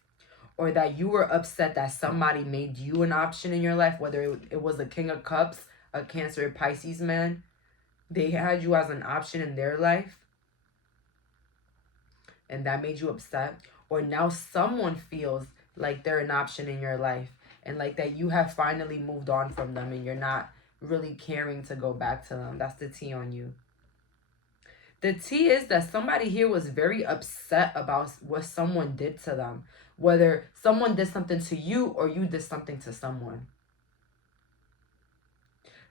or that you were upset that somebody made you an option in your life, whether it was a King of Cups, a Cancer, Pisces man. They had you as an option in their life, and that made you upset. Or now someone feels like they're an option in your life, and like that you have finally moved on from them, and you're not really caring to go back to them. That's the T on you. The T is that somebody here was very upset about what someone did to them. Whether someone did something to you or you did something to someone.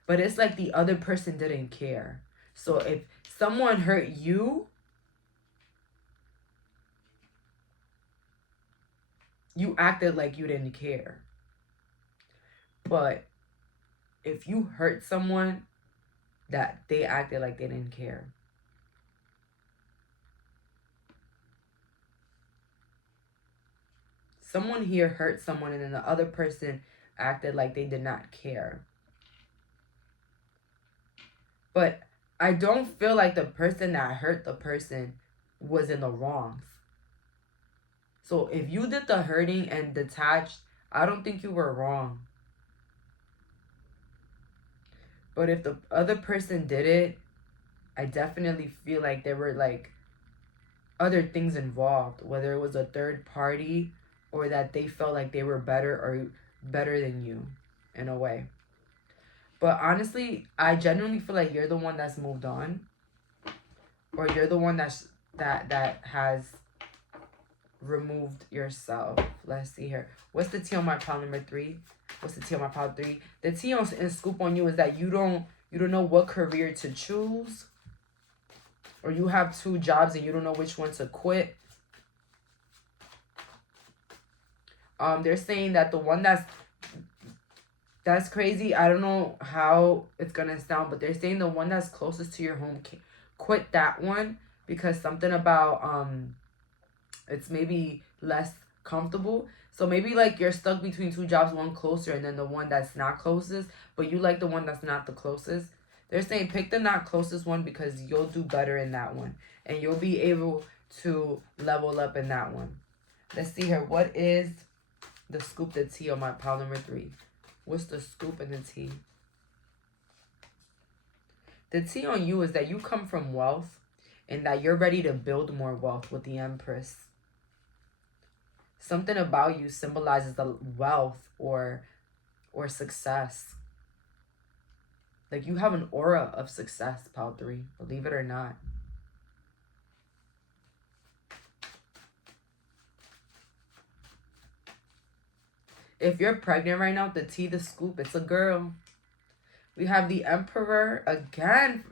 But it's like the other person didn't care. So if someone hurt you, you acted like you didn't care. But if you hurt someone, that they acted like they didn't care. Someone here hurt someone and then the other person acted like they did not care. But I don't feel like the person that hurt the person was in the wrongs. So if you did the hurting and detached, I don't think you were wrong. But if the other person did it, I definitely feel like there were like other things involved. Whether it was a third party or that they felt like they were better than you in a way. But honestly, I genuinely feel like you're the one that's moved on. Or you're the one that has removed yourself. Let's see here. What's the T on my pile number 3? What's the T on my pile 3? The T on and scoop on you is that you don't know what career to choose. Or you have 2 jobs and you don't know which one to quit. They're saying that the one that's crazy. I don't know how it's gonna sound, but they're saying the one that's closest to your home, quit that one because something about it's maybe less comfortable. So maybe like you're stuck between 2 jobs, one closer and then the one that's not closest, but you like the one that's not the closest. They're saying pick the not closest one because you'll do better in that one and you'll be able to level up in that one. Let's see here. What is the scoop, the T on my pile number 3? What's the scoop and the T? The T on you is that you come from wealth and that you're ready to build more wealth with the Empress. Something about you symbolizes the wealth or success. Like you have an aura of success, pile 3. Believe it or not. If you're pregnant right now, the T, the scoop, it's a girl. We have the Emperor again.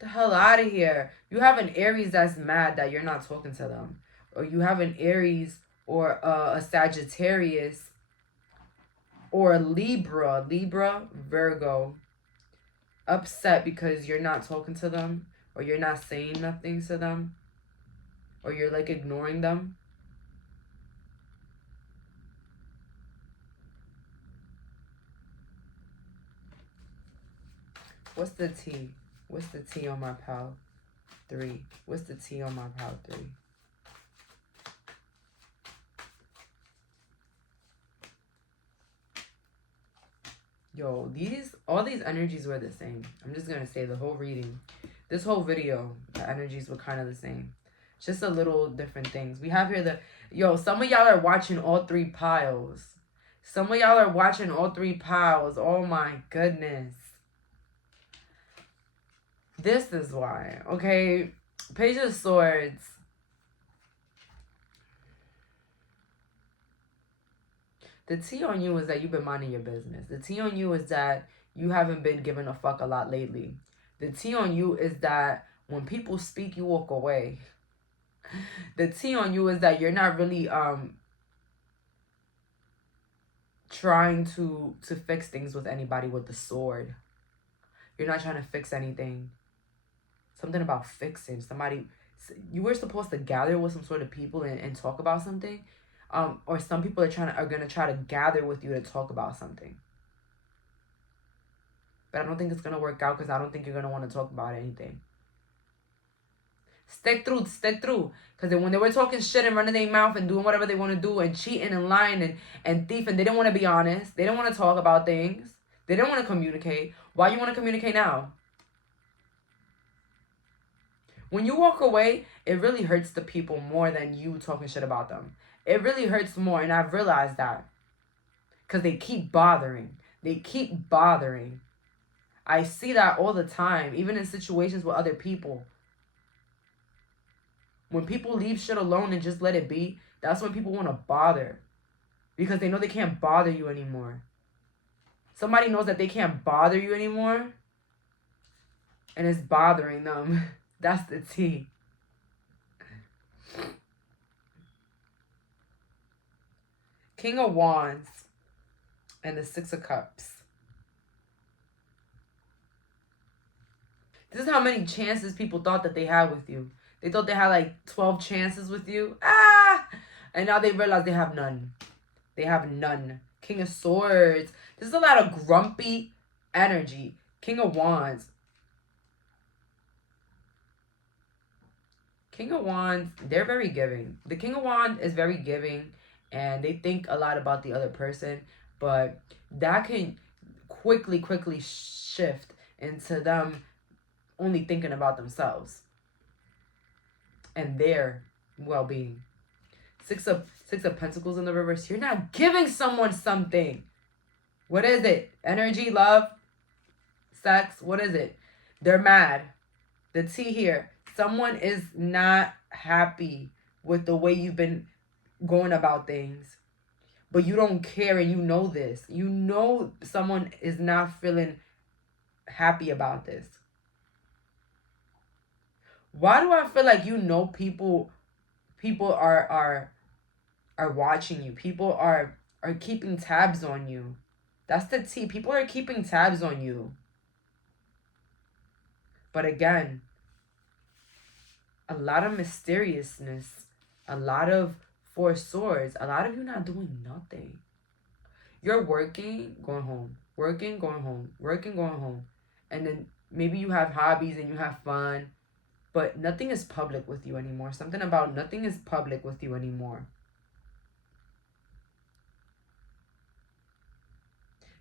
The hell out of here. You have an Aries that's mad that you're not talking to them. Or you have an Aries or a Sagittarius or a Libra, Virgo, upset because you're not talking to them or you're not saying nothing to them or you're like ignoring them. What's the T? What's the T on my pile 3? What's the T on my pile 3? Yo, all these energies were the same. I'm just gonna say the whole reading. This whole video, the energies were kind of the same. Just a little different things. We have here some of y'all are watching all 3 piles. Some of y'all are watching all 3 piles. Oh my goodness. This is why, okay? Page of Swords. The T on you is that you've been minding your business. The T on you is that you haven't been giving a fuck a lot lately. The tea on you is that when people speak, you walk away. The tea on you is that you're not really trying to fix things with anybody with the sword. You're not trying to fix anything. Something about fixing somebody. You were supposed to gather with some sort of people and talk about something. Or some people are gonna try to gather with you to talk about something. But I don't think it's gonna work out because I don't think you're gonna want to talk about anything. Stick through. Because when they were talking shit and running their mouth and doing whatever they want to do and cheating and lying and thieving, they didn't want to be honest. They didn't want to talk about things. They didn't want to communicate. Why you want to communicate now? When you walk away, it really hurts the people more than you talking shit about them. It really hurts more, and I've realized that. Because they keep bothering. I see that all the time, even in situations with other people. When people leave shit alone and just let it be, that's when people want to bother. Because they know they can't bother you anymore. Somebody knows that they can't bother you anymore. And it's bothering them. That's the tea. King of Wands and the Six of Cups. This is how many chances people thought that they had with you. They thought they had like 12 chances with you. And now they realize they have none. King of Swords. This is a lot of grumpy energy. King of Wands. King of Wands, they're very giving. The King of Wands is very giving. And they think a lot about the other person. But that can quickly shift into them only thinking about themselves and their well-being. Six of Pentacles in the reverse. You're not giving someone something. What is it? Energy, love, sex. What is it? They're mad. The tea here. Someone is not happy with the way you've been going about things. But you don't care, and you know this. You know someone is not feeling happy about this. Why do I feel like you know people are watching you? People are keeping tabs on you. That's the tea. People are keeping tabs on you. But again, a lot of mysteriousness, a lot of Four Swords, a lot of you not doing nothing. You're working, going home, working, going home, working, going home. And then maybe you have hobbies and you have fun, but nothing is public with you anymore. Something about nothing is public with you anymore.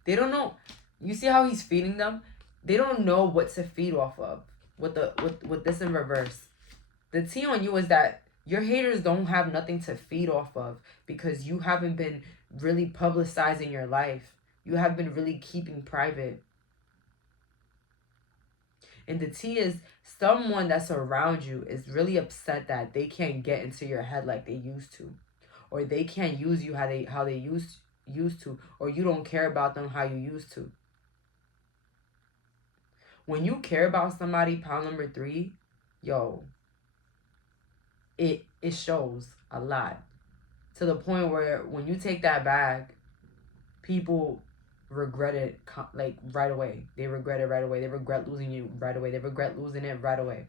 They don't know. You see how he's feeding them? They don't know what to feed off of with this in reverse. The tea on you is that your haters don't have nothing to feed off of because you haven't been really publicizing your life. You have been really keeping private. And the tea is someone that's around you is really upset that they can't get into your head like they used to. Or they can't use you how they used to. Or you don't care about them how you used to. When you care about somebody, pile number 3, yo, it shows a lot. To the point where when you take that back, people regret it like right away. They regret it right away. They regret losing you right away. They regret losing it right away.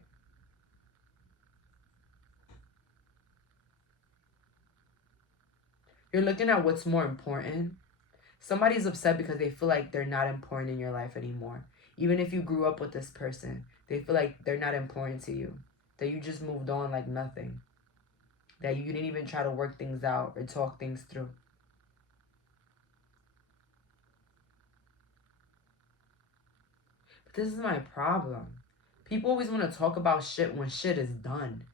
You're looking at what's more important. Somebody's upset because they feel like they're not important in your life anymore. Even if you grew up with this person, they feel like they're not important to you. That you just moved on like nothing. That you didn't even try to work things out or talk things through. But this is my problem. People always want to talk about shit when shit is done.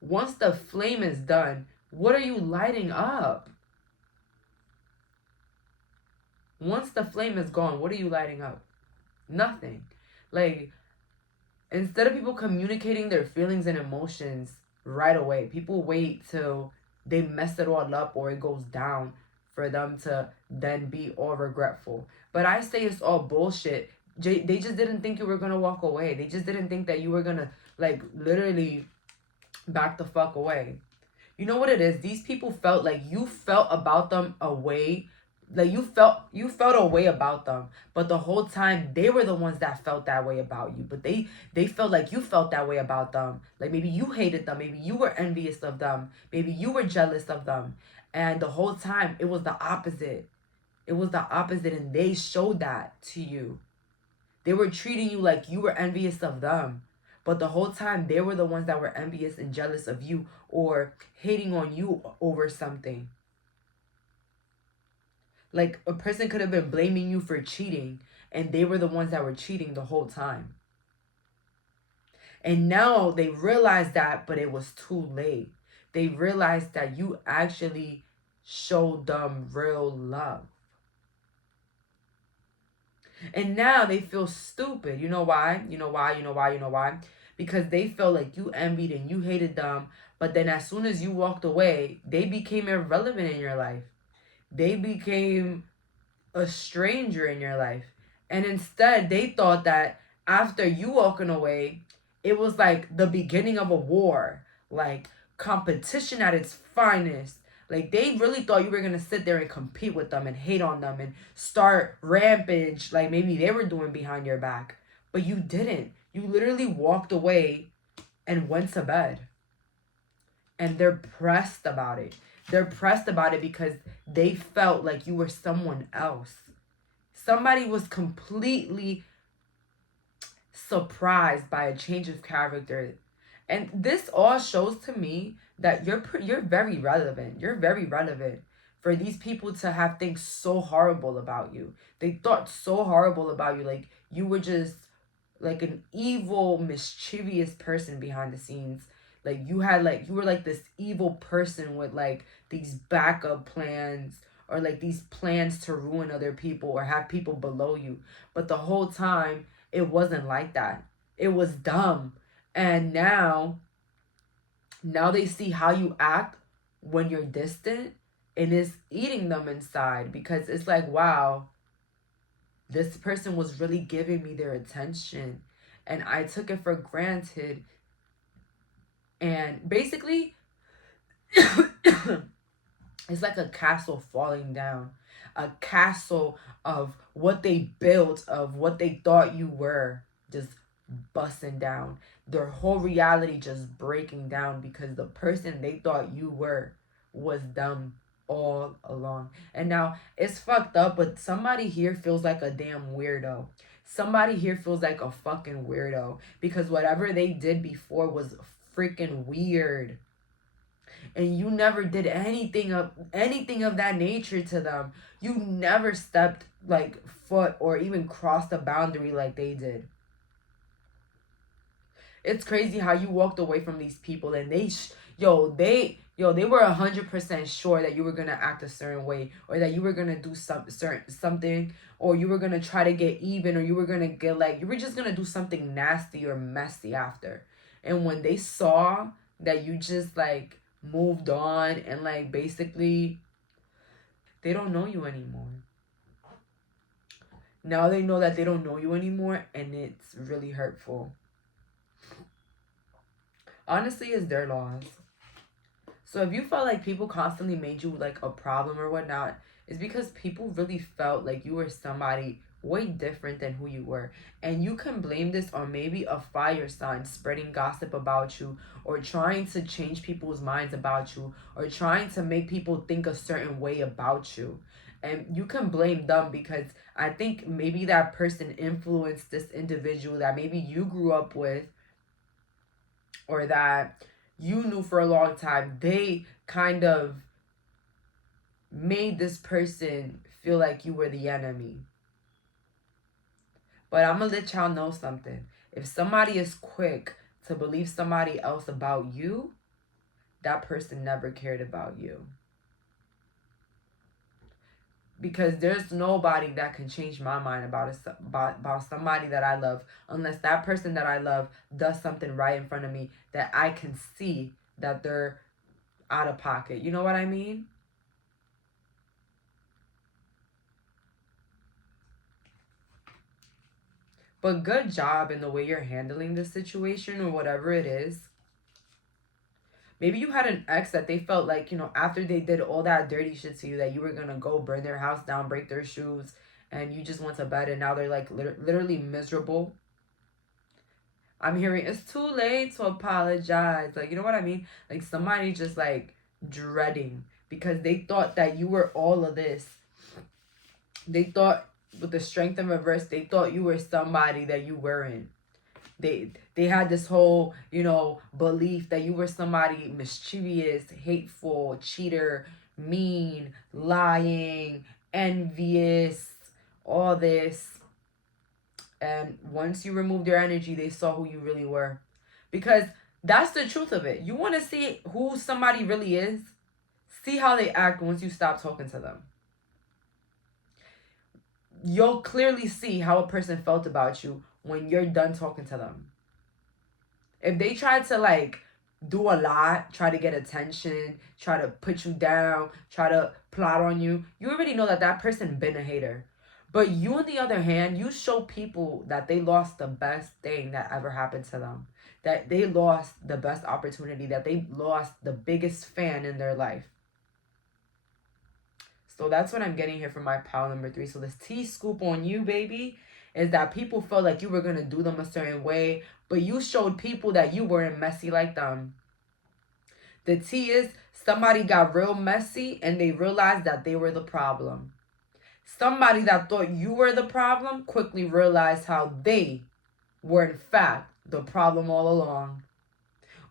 Once the flame is done, what are you lighting up? Once the flame is gone, what are you lighting up? Nothing. Like, instead of people communicating their feelings and emotions right away, people wait till they mess it all up or it goes down for them to then be all regretful. But I say it's all bullshit. They just didn't think you were gonna walk away. They just didn't think that you were gonna, like, literally back the fuck away. You know what it is? These people felt like you felt about them a way, like you felt a way about them, but the whole time they were the ones that felt that way about you. But they felt like you felt that way about them. Like maybe you hated them, maybe you were envious of them, maybe you were jealous of them, and the whole time it was the opposite. It was the opposite, and they showed that to you. They were treating you like you were envious of them. But the whole time, they were the ones that were envious and jealous of you or hating on you over something. Like a person could have been blaming you for cheating, and they were the ones that were cheating the whole time. And now they realized that, but it was too late. They realized that you actually showed them real love. And now they feel stupid. You know why? You know why? You know why? You know why? Because they felt like you envied and you hated them. But then as soon as you walked away, they became irrelevant in your life. They became a stranger in your life. And instead, they thought that after you walking away, it was like the beginning of a war, like competition at its finest. Like they really thought you were gonna sit there and compete with them and hate on them and start rampage like maybe they were doing behind your back. But you didn't. You literally walked away and went to bed. And they're pressed about it. They're pressed about it because they felt like you were someone else. Somebody was completely surprised by a change of character. And this all shows to me that you're very relevant. You're very relevant for these people to have things so horrible about you. They thought so horrible about you, like you were just like an evil, mischievous person behind the scenes. Like you were like this evil person with like these backup plans or like these plans to ruin other people or have people below you. But the whole time it wasn't like that. It was dumb. And now they see how you act when you're distant, and it's eating them inside because it's like, wow, this person was really giving me their attention and I took it for granted. And basically, it's like a castle falling down, a castle of what they built, of what they thought you were, just busting down. Their whole reality just breaking down because the person they thought you were was them all along. And now it's fucked up, but somebody here feels like a damn weirdo. Somebody here feels like a fucking weirdo because whatever they did before was freaking weird, and you never did anything of that nature to them. You never stepped like foot or even crossed a boundary like they did. It's crazy how you walked away from these people and they were 100% sure that you were gonna act a certain way or that you were gonna do something or you were gonna try to get even or you were gonna get like you were just gonna do something nasty or messy after. And when they saw that you just like moved on and like basically they don't know you anymore. Now they know that they don't know you anymore and it's really hurtful. Honestly, it's their loss. So if you felt like people constantly made you like a problem or whatnot, it's because people really felt like you were somebody way different than who you were. And you can blame this on maybe a fire sign spreading gossip about you or trying to change people's minds about you or trying to make people think a certain way about you. And you can blame them because I think maybe that person influenced this individual that maybe you grew up with or that you knew for a long time. They kind of made this person feel like you were the enemy. But I'm gonna let y'all know something. If somebody is quick to believe somebody else about you, that person never cared about you. Because there's nobody that can change my mind about somebody that I love unless that person that I love does something right in front of me that I can see that they're out of pocket. You know what I mean? But good job in the way you're handling this situation or whatever it is. Maybe you had an ex that they felt like, you know, after they did all that dirty shit to you, that you were going to go burn their house down, break their shoes, and you just went to bed, and now they're like literally miserable. I'm hearing it's too late to apologize. Like, you know what I mean? Like, somebody just like dreading because they thought that you were all of this. They thought with the strength in reverse, they thought you were somebody that you weren't. They had this whole, you know, belief that you were somebody mischievous, hateful, cheater, mean, lying, envious, all this. And once you removed your energy, they saw who you really were. Because that's the truth of it. You want to see who somebody really is? See how they act once you stop talking to them. You'll clearly see how a person felt about you when you're done talking to them. If they try to like do a lot, try to get attention, try to put you down, try to plot on you, you already know that that person been a hater. But you, on the other hand, you show people that they lost the best thing that ever happened to them. That they lost the best opportunity, that they lost the biggest fan in their life. So that's what I'm getting here from my pile number 3. So this tea scoop on you, baby, is that people felt like you were going to do them a certain way, but you showed people that you weren't messy like them. The tea is somebody got real messy and they realized that they were the problem. Somebody that thought you were the problem quickly realized how they were in fact the problem all along.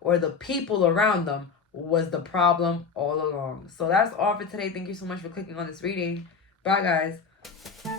Or the people around them was the problem all along. So that's all for today. Thank you so much for clicking on this reading. Bye, guys.